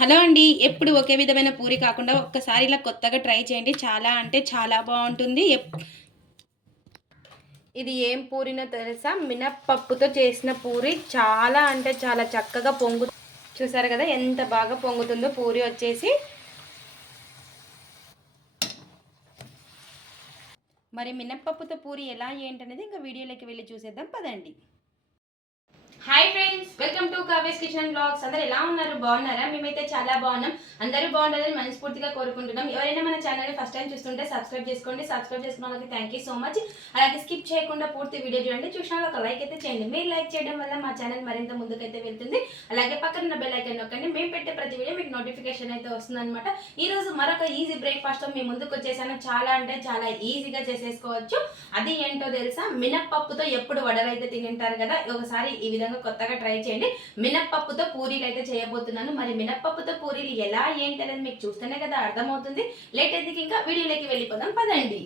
Hello అండి ఎప్పుడు ఒకే విధమైన పూరి కాకుండా ఒక్కసారి ఇలా కొత్తగా ట్రై చేయండి. చాలా అంటే చాలా బాగుంటుంది. ఎప్- ఇది ఏం పూరినో తెలుసా? మినప్పప్పుతో చేసిన పూరి చాలా అంటే చాలా చక్కగా పొంగు చూసారు కదా ఎంత బాగా పొంగుతుందో పూరి వచ్చేసి. మరి మినప్పప్పుతో పూరి ఎలా ఏంటనేది ఇంకా వీడియోలోకి వెళ్ళి చూసేద్దాం. పదండి. Hi friends welcome to Kave's kitchen blogs అందరు ఎలా ఉన్నారు? బాగున్నారా? మేమైతే చాలా బాగున్నాం. అందరూ బాగుండాలని మనస్ఫూర్తిగా కోరుకుంటున్నాం. ఎవరైనా మన ఛానల్ ఫస్ట్ టైం చూస్తుంటే సబ్స్క్రైబ్ చేసుకోండి. సబ్స్క్రైబ్ చేసుకున్న వాళ్ళకి థ్యాంక్ యూ సో మచ్ అలాగే స్కిప్ చేయకుండా పూర్తి వీడియో చూడండి. చూసిన ఒక లైక్ అయితే చేయండి. మీరు లైక్ చేయడం వల్ల మా ఛానల్ మరింత ముందుకైతే వెళ్తుంది. అలాగే పక్కన బెల్ ఐకన్ నొక్కండి. మేము పెట్టే ప్రతి వీడియో మీకు నోటిఫికేషన్ అయితే వస్తుంది అనమాట ఈ రోజు మరొక ఈజీ బ్రేక్ఫాస్ట్తో మీ ముందుకు వచ్చేసాను. చాలా అంటే చాలా ఈజీగా చేసేసుకోవచ్చు. అది ఏంటో తెలుసా? మినప్పప్పుతో ఎప్పుడు వడలు అయితే తింటారు కదా? ఒకసారి ఈ విధంగా కొత్తగా ట్రై చేయండి. మినప్పప్పుతో పూరీలు అయితే చేయబోతున్నాను. మరి మినప్పప్పుతో పూరీలు ఎలా ఏంటి అనేది మీకు చూస్తేనే కదా అర్థమవుతుంది. లేట్ అయితే ఇంకా వీడియోలోకి వెళ్ళిపోదాం పదండి.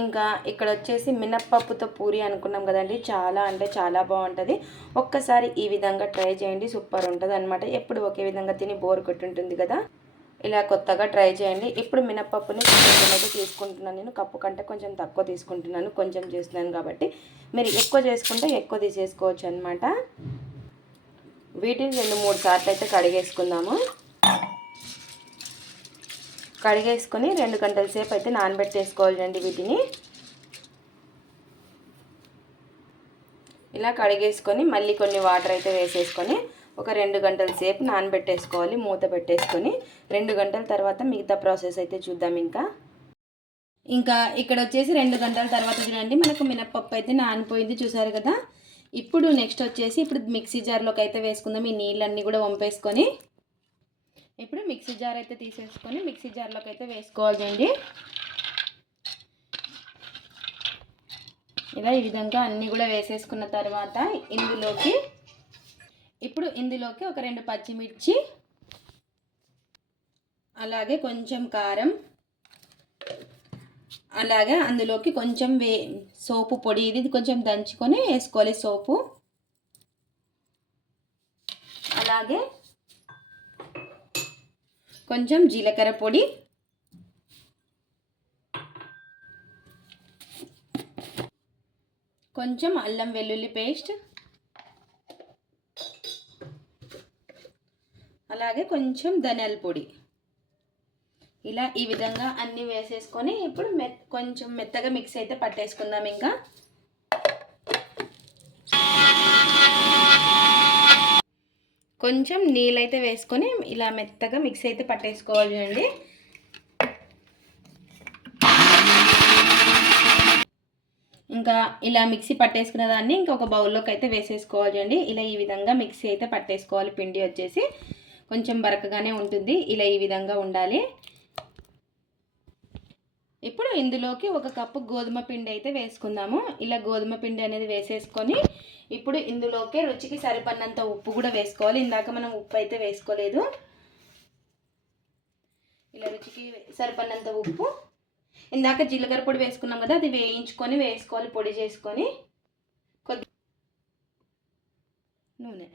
ఇంకా ఇక్కడ వచ్చేసి మినప్పప్పుతో పూరి అనుకున్నాం కదండి. చాలా అంటే చాలా బాగుంటుంది. ఒక్కసారి ఈ విధంగా ట్రై చేయండి సూపర్ ఉంటుంది అనమాట ఎప్పుడు ఒకే విధంగా తిని బోర్ కొట్టుంటుంది కదా. ఇలా కొత్తగా ట్రై చేయండి. ఇప్పుడు మినప్పప్పుని కొంచెం అయితే తీసుకుంటున్నాను. నేను కప్పు కంటే కొంచెం తక్కువ తీసుకుంటున్నాను. కొంచెం చేస్తున్నాను కాబట్టి మీరు ఎక్కువ చేసుకుంటే ఎక్కువ తీసేసుకోవచ్చు అనమాట వీటిని రెండు మూడు సార్లు అయితే కడిగేసుకుందాము. కడిగేసుకొని రెండు గంటల సేపు అయితే నానబెట్టేసుకోవాలండి వీటిని. ఇలా కడిగేసుకొని మళ్ళీ కొన్ని వాటర్ అయితే వేసేసుకొని ఒక రెండు గంటల సేపు నానబెట్టేసుకోవాలి మూత పెట్టేసుకొని. రెండు గంటల తర్వాత మిగతా ప్రాసెస్ అయితే చూద్దాం ఇంకా. ఇంకా ఇక్కడ వచ్చేసి రెండు గంటల తర్వాత చూడండి మనకు మినప్పప్పు అయితే నానిపోయింది చూసారు కదా. ఇప్పుడు నెక్స్ట్ వచ్చేసి ఇప్పుడు మిక్సీ జార్లోకి అయితే వేసుకుందాం ఈ నీళ్ళన్నీ కూడా వంపేసుకొని. ఇప్పుడు మిక్సీ జార్ అయితే తీసేసుకొని మిక్సీ జార్లోకి అయితే వేసుకోవాలండి ఇలా ఈ విధంగా అన్నీ కూడా వేసేసుకున్న తర్వాత ఇందులోకి ఇప్పుడు ఇందులోకి ఒక రెండు పచ్చిమిర్చి అలాగే కొంచెం కారం అలాగే అందులోకి కొంచెం వే సోపు పొడి ఇది కొంచెం దంచుకొని వేసుకోవాలి సోపు. అలాగే కొంచెం జీలకర్ర పొడి. కొంచెం అల్లం వెల్లుల్లి పేస్ట్. అలాగే కొంచెం ధనియాల పొడి. ఇలా ఈ విధంగా అన్నీ వేసేసుకొని ఇప్పుడు మె కొంచెం మెత్తగా మిక్స్ అయితే పట్టేసుకుందాం ఇంకా. కొంచెం నీళ్ళైతే వేసుకొని ఇలా మెత్తగా మిక్స్ అయితే పట్టేసుకోవాలి అండి. ఇంకా ఇలా మిక్సీ పట్టేసుకున్న దాన్ని ఇంకొక బౌల్లోకి అయితే వేసేసుకోవాలి అండి. ఇలా ఈ విధంగా మిక్సీ అయితే పట్టేసుకోవాలి. పిండి వచ్చేసి కొంచెం బరకగానే ఉంటుంది. ఇలా ఈ విధంగా ఉండాలి. ఇప్పుడు ఇందులోకి ఒక కప్పు గోధుమ పిండి అయితే వేసుకుందాము. ఇలా గోధుమ పిండి అనేది వేసేసుకొని ఇప్పుడు ఇందులోకి రుచికి సరిపడినంత ఉప్పు కూడా వేసుకోవాలి. ఇందాక మనం ఉప్పు అయితే వేసుకోలేదు. ఇలా రుచికి సరిపడినంత ఉప్పు. ఇందాక జీలకర్ర పొడి వేసుకున్నాం కదా అది వేయించుకొని వేసుకోవాలి పొడి చేసుకొని. కొద్ది నూనె.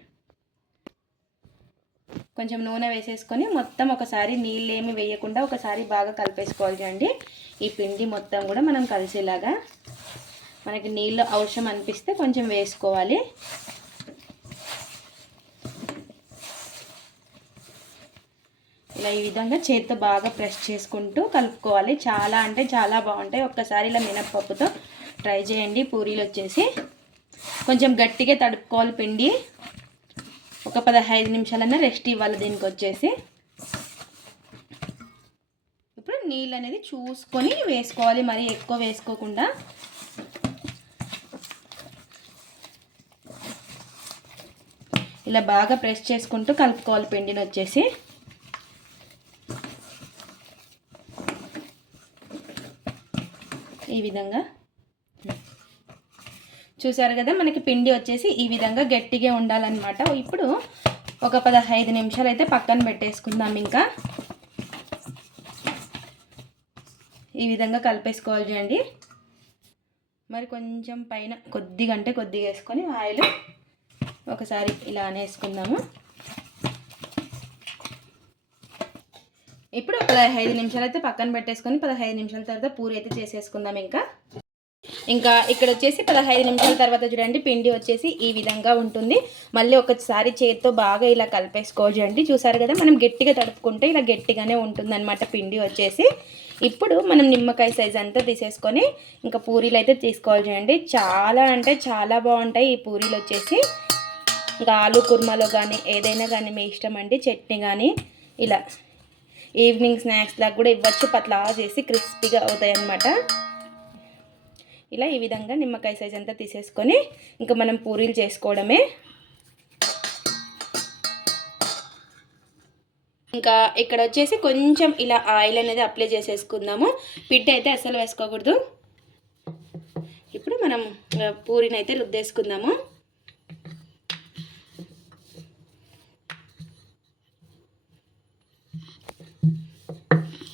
కొంచెం నూనె వేసేసుకొని మొత్తం ఒకసారి నీళ్ళు ఏమి వేయకుండా ఒకసారి బాగా కలిపేసుకోవాలి అండి ఈ పిండి మొత్తం కూడా మనం కలిసేలాగా మనకి నీళ్ళు అవసరం అనిపిస్తే కొంచెం వేసుకోవాలి. ఇలా ఈ విధంగా చేతితో బాగా ప్రెస్ చేసుకుంటూ కలుపుకోవాలి. చాలా అంటే చాలా బాగుంటాయి. ఒక్కసారి ఇలా మినప్పప్పుతో ట్రై చేయండి. పూరీలు వచ్చేసి కొంచెం గట్టిగా తడుపుకోవాలి పిండి. ఒక పదహైదు నిమిషాలన్నా రెస్ట్ ఇవ్వాలి దీనికి వచ్చేసి. ఇప్పుడు నీళ్ళు అనేది చూసుకొని వేసుకోవాలి మరి ఎక్కువ వేసుకోకుండా. ఇలా బాగా ప్రెస్ చేసుకుంటూ కలుపుకోవాలి పిండిని వచ్చేసి. ఈ విధంగా. చూసారు కదా మనకి పిండి వచ్చేసి ఈ విధంగా గట్టిగా ఉండాలన్నమాట. ఇప్పుడు ఒక పదహైదు నిమిషాలు అయితే పక్కన పెట్టేసుకుందాం ఇంకా. ఈ విధంగా కలిపేసుకోవాలి చూడండి. మరి కొంచెం పైన కొద్దిగా అంటే కొద్దిగా వేసుకొని ఆయిల్ ఒకసారి ఇలా అనేసుకుందాము ఇప్పుడు పదహైదు నిమిషాలు అయితే పక్కన పెట్టేసుకొని పదహైదు నిమిషాల తర్వాత పూరి అయితే చేసేసుకుందాం ఇంకా. ఇంకా ఇక్కడ వచ్చేసి పదహైదు నిమిషాల తర్వాత చూడండి పిండి వచ్చేసి ఈ విధంగా ఉంటుంది. మళ్ళీ ఒకసారి చేతితో బాగా ఇలా కలిపేసుకోవచ్చు అండి చూసారు కదా మనం గట్టిగా తడుపుకుంటే ఇలా గట్టిగానే ఉంటుందన్నమాట పిండి వచ్చేసి. ఇప్పుడు మనం నిమ్మకాయ సైజ్ అంతా తీసేసుకొని ఇంకా పూరీలు అయితే తీసుకోవాలి చూడండి. చాలా అంటే చాలా బాగుంటాయి ఈ పూరీలు వచ్చేసి. ఇంకా ఆలు కుర్మాలో కానీ ఏదైనా కానీ మీ ఇష్టం అండి చట్నీ కానీ ఇలా ఈవినింగ్ స్నాక్స్ లాగా కూడా ఇవ్వచ్చు. పట్లా చేసి క్రిస్పీగా అవుతాయి అన్నమాట ఇలా ఈ విధంగా నిమ్మకాయ సైజ్ అంతా తీసేసుకొని ఇంకా మనం పూరీలు చేసుకోవడమే. ఇంకా ఇక్కడ వచ్చేసి కొంచెం ఇలా ఆయిల్ అనేది అప్లై చేసేసుకుందాము. పిట్ అయితే అసలు వేసుకోకూడదు. ఇప్పుడు మనం పూరిని అయితే రుద్దేసుకుందాము.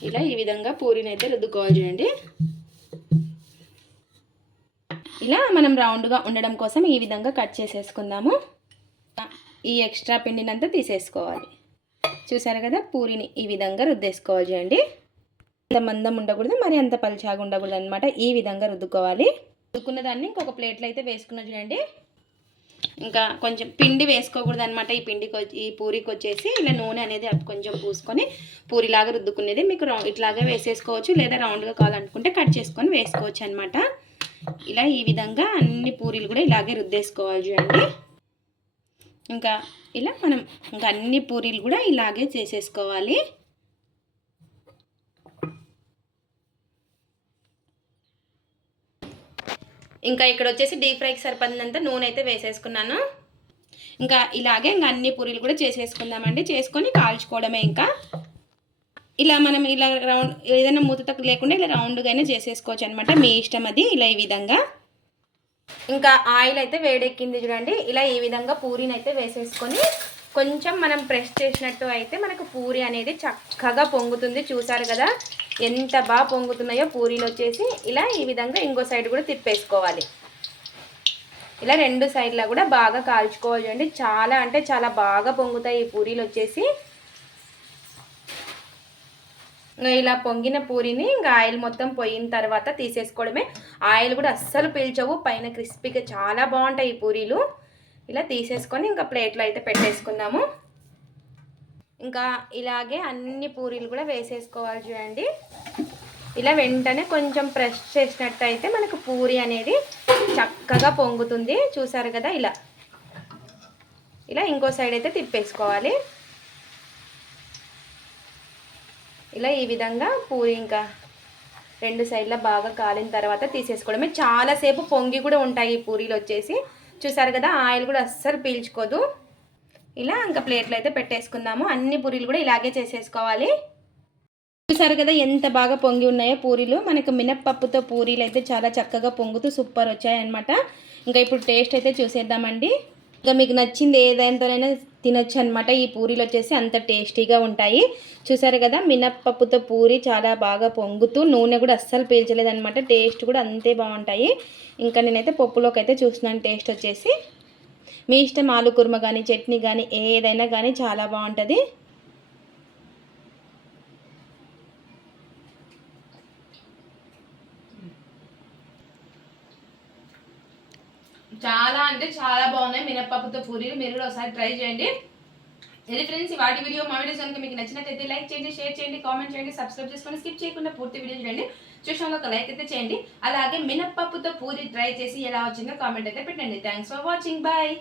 ఇలా ఈ విధంగా పూరిని అయితే రుద్దుకోవాలి చూడండి. ఇలా మనం రౌండ్గా ఉండడం కోసం ఈ విధంగా కట్ చేసేసుకుందాము. ఈ ఎక్స్ట్రా పిండినంతా తీసేసుకోవాలి. చూసారు కదా? పూరిని ఈ విధంగా రుద్దేసుకోవాలి చూడండి. అంత మందం ఉండకూడదు మరి అంత పలుచాగా ఉండకూడదు అనమాట ఈ విధంగా రుద్దుకోవాలి. రుద్దుకున్న దాన్ని ఇంకొక ప్లేట్లో అయితే వేసుకున్నా చూడండి. ఇంకా కొంచెం పిండి వేసుకోకూడదు అనమాట ఈ పిండికి వచ్చి- ఈ పూరికి వచ్చేసి ఇలా నూనె అనేది కొంచెం పూసుకొని పూరిలాగా రుద్దుకునేది. మీకు ఇట్లాగే వేసేసుకోవచ్చు లేదా రౌండ్గా కావాలనుకుంటే కట్ చేసుకొని వేసుకోవచ్చు అనమాట ఇలా ఈ విధంగా అన్ని పూరీలు కూడా ఇలాగే రుద్దేసుకోవాలి చూడండి. ఇంకా ఇలా మనం ఇంకా అన్ని పూరీలు కూడా ఇలాగే చేసేసుకోవాలి. ఇంకా ఇక్కడ వచ్చేసి డీప్ ఫ్రైకి సరిపడినంత నూనె అయితే వేసేసుకున్నాను. ఇంకా ఇలాగే ఇంకా అన్ని పూరీలు కూడా చేసేసుకుందామండి. చేసుకొని కాల్చుకోవడమే ఇంకా. ఇలా మనం ఇలా రౌండ్ ఏదైనా మూత తక్కువ లేకుండా ఇలా రౌండ్గానే చేసేసుకోవచ్చు అనమాట మీ ఇష్టం అది ఇలా ఈ విధంగా. ఇంకా ఆయిల్ అయితే వేడెక్కింది చూడండి. ఇలా ఈ విధంగా పూరీని అయితే వేసేసుకొని కొంచెం మనం ప్రెస్ చేసినట్టు అయితే మనకు పూరి అనేది చక్కగా పొంగుతుంది. చూసారు కదా? ఎంత బాగా పొంగుతున్నాయో పూరీలు వచ్చేసి. ఇలా ఈ విధంగా ఇంకో సైడ్ కూడా తిప్పేసుకోవాలి. ఇలా రెండు సైడ్లా కూడా బాగా కాల్చుకోవాలి చూడండి. చాలా అంటే చాలా బాగా పొంగుతాయి ఈ పూరీలు వచ్చేసి. ఇలా పొంగిన పూరిని ఇంకా ఆయిల్ మొత్తం పోయిన తర్వాత తీసేసుకోవడమే. ఆయిల్ కూడా అస్సలు పీల్చవు పైన క్రిస్పీగా చాలా బాగుంటాయి ఈ పూరీలు. ఇలా తీసేసుకొని ఇంకా ప్లేట్లో అయితే పెట్టేసుకుందాము. ఇంకా ఇలాగే అన్ని పూరీలు కూడా వేసేసుకోవాలి చూడండి. ఇలా వెంటనే కొంచెం ప్రెస్ చేసినట్టు అయితే మనకు పూరి అనేది చక్కగా పొంగుతుంది. చూసారు కదా ఇలా. ఇలా ఇంకో సైడ్ అయితే తిప్పేసుకోవాలి. ఇలా ఈ విధంగా పూరి ఇంకా రెండు సైడ్ల బాగా కాలిన తర్వాత తీసేసుకోవడమే. చాలాసేపు పొంగి కూడా ఉంటాయి ఈ పూరీలు వచ్చేసి. చూసారు కదా ఆయిల్ కూడా అస్సలు పీల్చుకోదు. ఇలా ఇంకా ప్లేట్లో అయితే పెట్టేసుకుందాము. అన్ని పూరీలు కూడా ఇలాగే చేసేసుకోవాలి. చూసారు కదా ఎంత బాగా పొంగి ఉన్నాయో పూరీలు. మనకు మినప్పప్పుతో పూరీలు అయితే చాలా చక్కగా పొంగుతూ సూపర్ వచ్చాయన్నమాట. ఇంకా ఇప్పుడు టేస్ట్ అయితే చూసేద్దామండి. ఇంకా మీకు నచ్చింది ఏదైతేనైనా తినొచ్చు అనమాట ఈ పూరీలు వచ్చేసి అంత టేస్టీగా ఉంటాయి. చూసారు కదా మినప్పప్పుతో పూరి చాలా బాగా పొంగుతూ నూనె కూడా అస్సలు పీల్చలేదనమాట టేస్ట్ కూడా అంతే బాగుంటాయి. ఇంకా నేనైతే పప్పులోకి అయితే చూస్తున్నాను టేస్ట్ వచ్చేసి. మీ ఇష్టం ఆలు కుర్మ కానీ చట్నీ కానీ ఏదైనా కానీ చాలా బాగుంటుంది. చాలా అంటే చాలా బాగున్నాయి. మినప్పప్పుతో పూరీలు మీరు కూడా ఒకసారి ట్రై చేయండి. ఇది ఫ్రెండ్స్ వాటి వీడియో మా వీడియోస్ కనుక మీకు నచ్చినట్లయితే లైక్ చేయండి షేర్ చేయండి కామెంట్ చేయండి సబ్స్క్రైబ్ చేసుకొని స్కిప్ చేయకుండా పూర్తి వీడియో చూడండి. చూసాము ఒక లైక్ అయితే చేయండి. అలాగే మినప్పప్పుతో పూరి ట్రై చేసి ఎలా వచ్చిందో కామెంట్ అయితే పెట్టండి. Thanks for watching bye